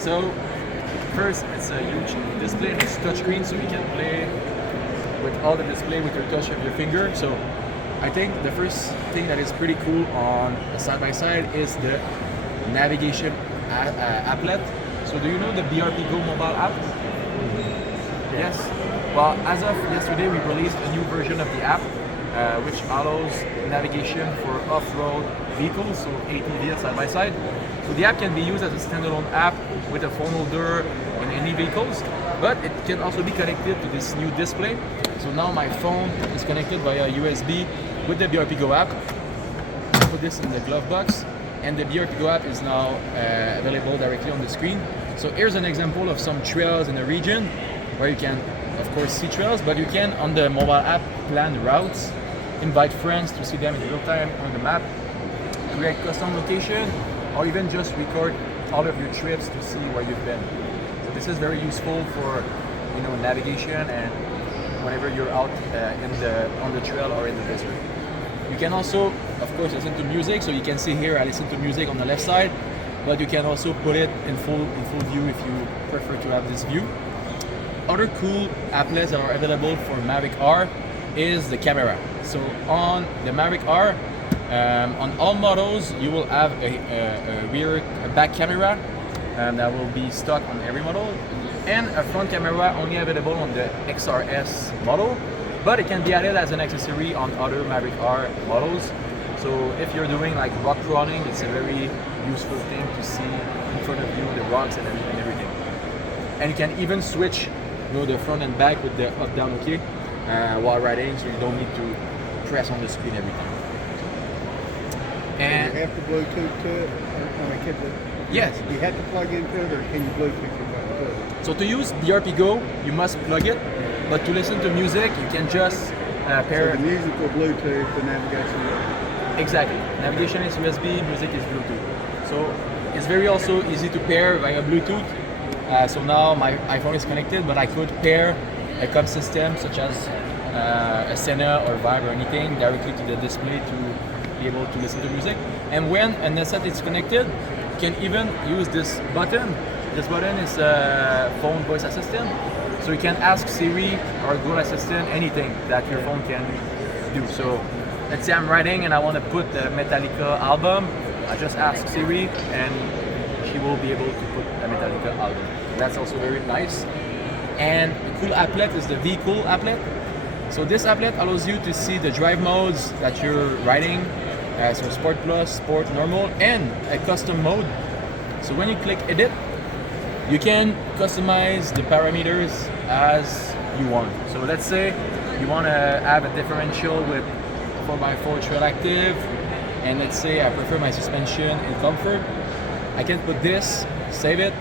So first, it's a huge display. It's touchscreen, so you can play with all the display with your touch of your finger. So I think the first thing that is pretty cool on a side-by-side is the navigation applet. So do you know the BRP Go mobile app? Yes. Well, as of yesterday, we released a new version of the app, which allows navigation for off-road vehicles, so ATV and side-by-side. So the app can be used as a standalone app with a phone holder in any vehicles, but it can also be connected to this new display. So now my phone is connected via USB with the BRP Go app. Put this in the glove box, and the BRP Go app is now available directly on the screen. So here's an example of some trails in the region where you can, of course, see trails, but you can, on the mobile app, plan routes, invite friends to see them in real time on the map, create custom location, or even just record all of your trips to see where you've been. So this is very useful for navigation and whenever you're out on the trail or in the desert. You can also, of course, listen to music. So you can see here I listen to music on the left side, but you can also put it in full view if you prefer to have this view. Other cool applets that are available for Mavic R is the camera. So on the Mavic R, on all models, you will have a back camera that will be stock on every model, and a front camera only available on the XRS model, but it can be added as an accessory on other Mavic R models. So if you're doing like rock crawling, it's a very useful thing to see in front of you, the rocks and everything. And you can even switch the front and back with the up down OK while riding, so you don't need to press on the screen every time. And you have to Bluetooth to it? Yes. You have to plug into it, or can you Bluetooth it? So to use BRP Go, you must plug it, but to listen to music, you can just pair. So the music will Bluetooth, the navigation will. Exactly. Navigation is USB, music is Bluetooth. So it's very also easy to pair via Bluetooth. So now my iPhone is connected, but I could pair a COM system such as a Sena or Vibe or anything directly to the display to be able to listen to music. And when an headset is connected, you can even use this button. This button is a phone voice assistant. So you can ask Siri or Google Assistant anything that your phone can do. So let's say I'm riding and I want to put the Metallica album. I just ask Siri and she will be able to put a Metallica album. That's also very nice. And the cool applet is the vehicle applet. So this applet allows you to see the drive modes that you're riding. So Sport Plus, Sport, Normal, and a custom mode. So when you click Edit, you can customize the parameters as you want. So let's say you want to have a differential with 4x4 Trail Active, and let's say I prefer my suspension in comfort. I can put this, save it,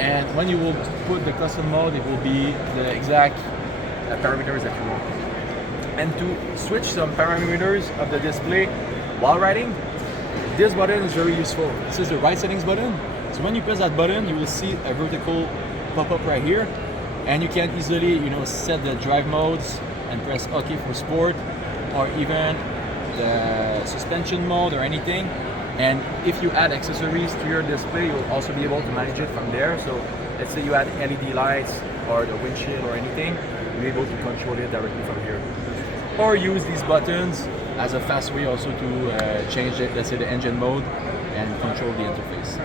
and when you will put the custom mode, it will be the exact parameters that you want. And to switch some parameters of the display while riding, this button is very useful. This is the right settings button. So when you press that button, you will see a vertical pop-up right here, and you can easily set the drive modes and press OK for sport, or even the suspension mode or anything. And if you add accessories to your display, you'll also be able to manage it from there. So let's say you add LED lights or the windshield or anything, you'll be able to control it directly from here. Or use these buttons as a fast way also to change it, let's say the engine mode, and control the interface.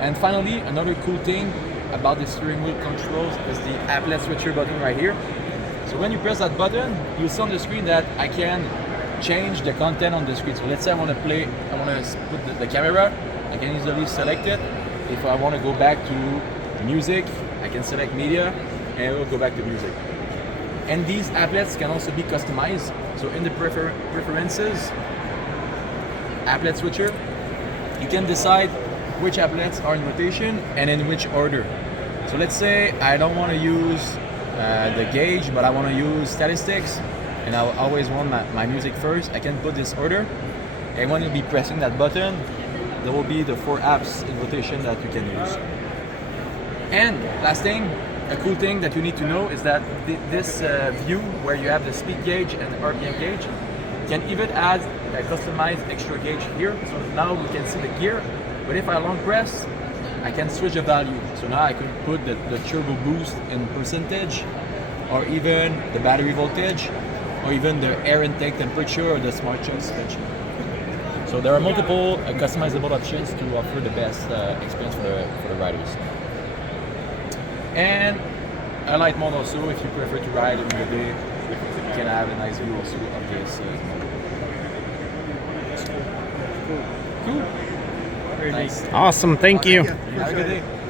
And finally, another cool thing about the steering wheel controls is the applet switcher button right here. So when you press that button, you'll see on the screen that I can change the content on the screen. So let's say I want to put the camera, I can easily select it. If I want to go back to music, I can select media and it will go back to music. And these applets can also be customized. So in the preferences, applet switcher, you can decide which applets are in rotation and in which order. So let's say I don't want to use the gauge, but I want to use statistics, and I always want my music first. I can put this order, and when you'll be pressing that button, there will be the 4 apps in rotation that you can use. And last thing, a cool thing that you need to know is that this view where you have the speed gauge and the RPM gauge can even add a customized extra gauge here. So now we can see the gear, but if I long press, I can switch the value. So now I could put the turbo boost in percentage, or even the battery voltage, or even the air intake temperature or the smart choice suspension. So there are multiple customizable options to offer the best experience for the riders. And a light mode also, if you prefer to ride in the day, you can have a nice view also of this. Cool. Very Nice. neat. Awesome. Thank you. Yeah, Have a good appreciate day. it.